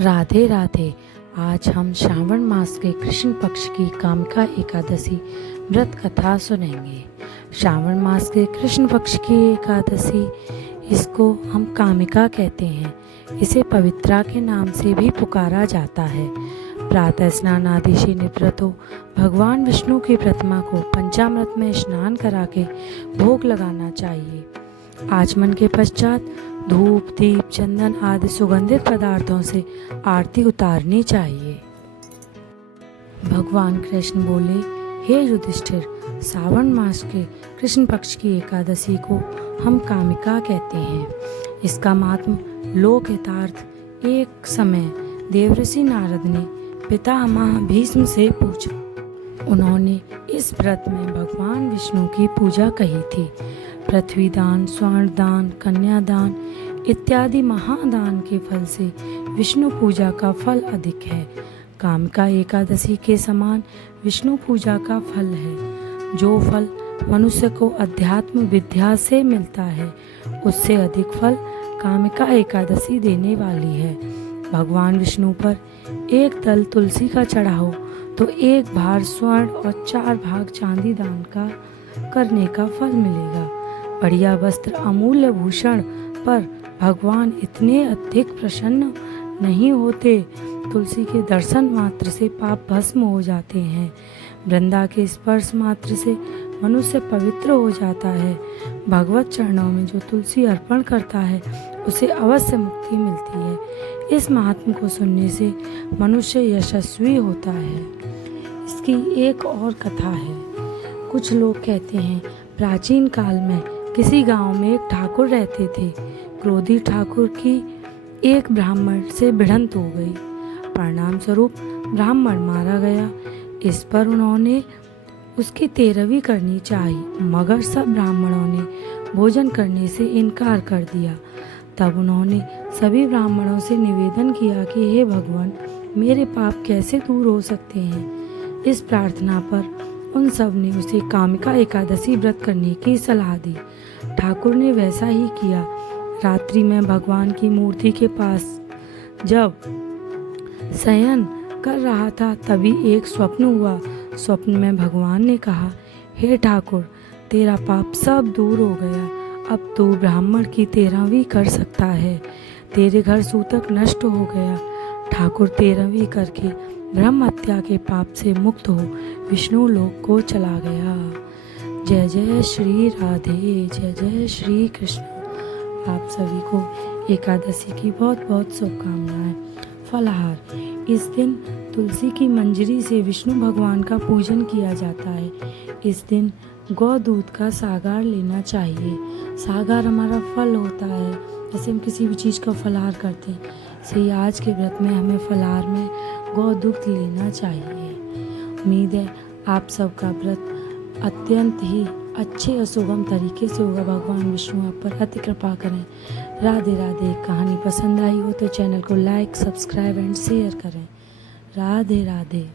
राधे राधे। आज हम श्रावण मास के कृष्ण पक्ष की कामिका एकादशी व्रत कथा सुनेंगे। श्रावण मास के कृष्ण पक्ष की एकादशी, इसको हम कामिका कहते हैं। इसे पवित्रा के नाम से भी पुकारा जाता है। प्रातः स्नान आदि से निवृत्त हो भगवान विष्णु की प्रतिमा को पंचामृत में स्नान करा के भोग लगाना चाहिए। आचमन के पश्चात धूप दीप चंदन आदि सुगंधित पदार्थों से आरती उतारनी चाहिए। भगवान कृष्ण बोले, हे युधिष्ठिर, सावन मास के कृष्ण पक्ष की एकादशी को हम कामिका कहते हैं। इसका महात्म लोक हितार्थ। एक समय देवर्षि नारद ने पितामह भीष्म से पूछा। उन्होंने इस व्रत में भगवान विष्णु की पूजा कही थी। पृथ्वी दान, स्वर्ण दान, कन्यादान इत्यादि महादान के फल से विष्णु पूजा का फल अधिक है। कामिका एकादशी के समान विष्णु पूजा का फल है। जो फल मनुष्य को अध्यात्म विद्या से मिलता है, उससे अधिक फल कामिका एकादशी देने वाली है। भगवान विष्णु पर एक दल तुलसी का चढ़ाओ तो एक भार स्वर्ण और 4 भाग चांदी दान का करने का फल मिलेगा। बढ़िया वस्त्र, अमूल्य भूषण पर भगवान इतने अधिक प्रसन्न नहीं होते। तुलसी के दर्शन मात्र से पाप भस्म हो जाते हैं। वृंदा के स्पर्श मात्र से मनुष्य पवित्र हो जाता है। भगवत चरणों में जो तुलसी अर्पण करता है, उसे अवश्य मुक्ति मिलती है। इस महात्म को सुनने से मनुष्य यशस्वी होता है। इसकी एक और कथा है। कुछ लोग कहते हैं, प्राचीन काल में किसी गांव में एक ठाकुर रहते थे। क्रोधी ठाकुर की एक ब्राह्मण से भिड़ंत हो गई। परिणाम स्वरूप ब्राह्मण मारा गया। इस पर उन्होंने उसकी तेरहवीं करनी चाहिए, मगर सब ब्राह्मणों ने भोजन करने से इनकार कर दिया। तब उन्होंने सभी ब्राह्मणों से निवेदन किया कि हे भगवान, मेरे पाप कैसे दूर हो सकते हैं। इस प्रार्थना पर उन सब ने उसे कामिका एकादशी व्रत करने की सलाह दी। ठाकुर ने वैसा ही किया। रात्रि में भगवान की मूर्ति के पास जब शयन कर रहा था, तभी एक स्वप्न हुआ। स्वप्न में भगवान ने कहा, हे ठाकुर, तेरा पाप सब दूर हो गया। अब तू ब्राह्मण की 13वीं कर सकता है। तेरे घर सूतक नष्ट हो गया। ठाकुर 13वीं करके ब्रह्म हत्या के पाप से मुक्त हो विष्णु लोक को चला गया। जय जय श्री राधे, जय जय श्री कृष्ण। आप सभी को एकादशी की बहुत बहुत शुभकामनाएं। फलाहार, इस दिन तुलसी की मंजरी से विष्णु भगवान का पूजन किया जाता है। इस दिन गौ दूध का सागार लेना चाहिए। सागार हमारा फल होता है। जैसे हम किसी भी चीज़ का फलाहार करते हैं, ऐसे आज के व्रत में हमें फलाहार में गौ दूध लेना चाहिए। उम्मीद है आप सबका व्रत अत्यंत ही अच्छे और सुगम तरीके से होगा। भगवान विष्णु आप पर अति कृपा करें। राधे राधे। कहानी पसंद आई हो तो चैनल को लाइक, सब्सक्राइब एंड शेयर करें। राधे राधे।